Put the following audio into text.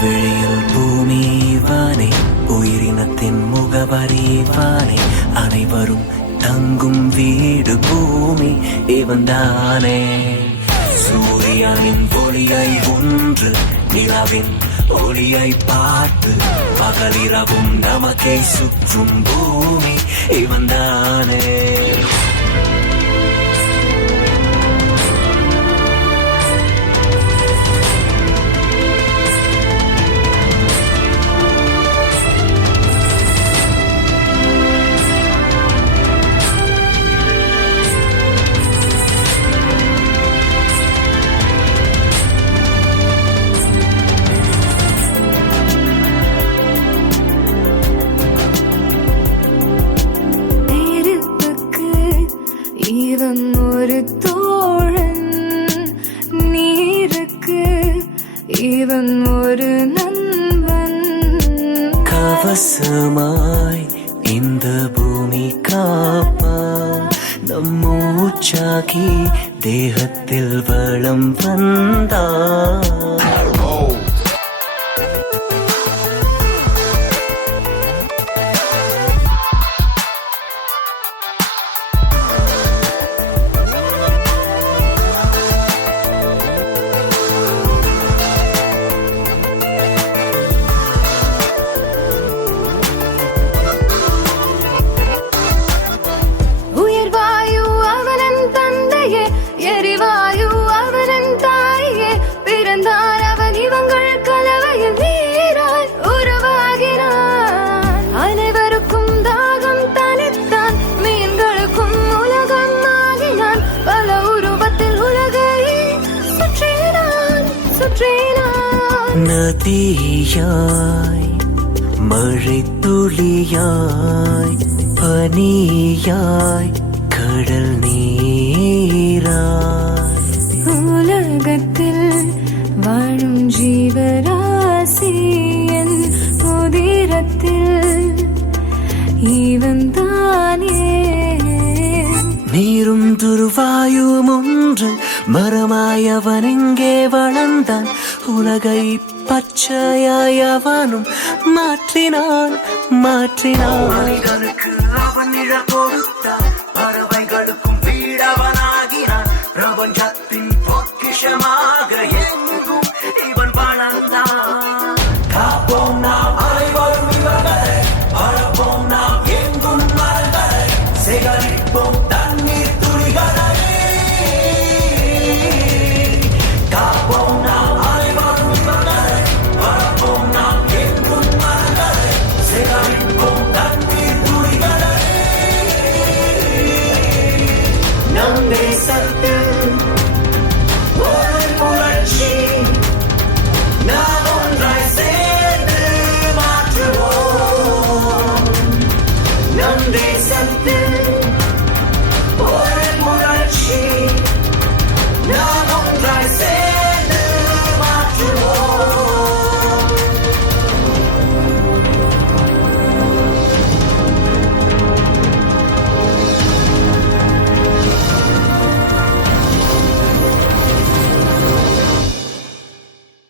விழியில் பூமி வானே, உயிரினத்தின் முகவரிவானே, அனைவரும் தங்கும் வீடு பூமி இவன்தானே. சூரியனின் ஒளியை ஒன்று, நிலவின் ஒளியை பார்த்து, பகலிரவும் நமக்கை சுற்றும் பூமி இவன்தானே. இவன் ஒரு தோழன், நீருக்கு இவன் ஒரு நண்பன். கவசமாய் இந்த பூமி காப்பான், நம் மூச்சாகி தேகத்தில் வளம் வந்தான். எரிவாயு அவனன் தாயே, பிறந்தான் அவன் இவங்கள் கலவையில் நீராய் உருவாகிறான். அனைவருக்கும் தாகம் தனித்தான், மீன்களுக்கும் உலகம் ஆகினான். பல உருவத்தில் உலகை சுற்றினான் சுற்றினான். நதியாய், மழை துளியாய், பனியாய், கடல் நீராய், உலகத்தில் வாழும் ஜீவராசியின் உதிரத்தில் இவன் தானே. நீரும் துருவாயும் ஒன்று, மரமாய் அவன் எங்கே வளர்ந்தான். உலகை பச்சையாய் அவனும் மாற்றினான் மாற்றினான். மனிதனுக்கு அவன் நிழல் கொடுத்தான்,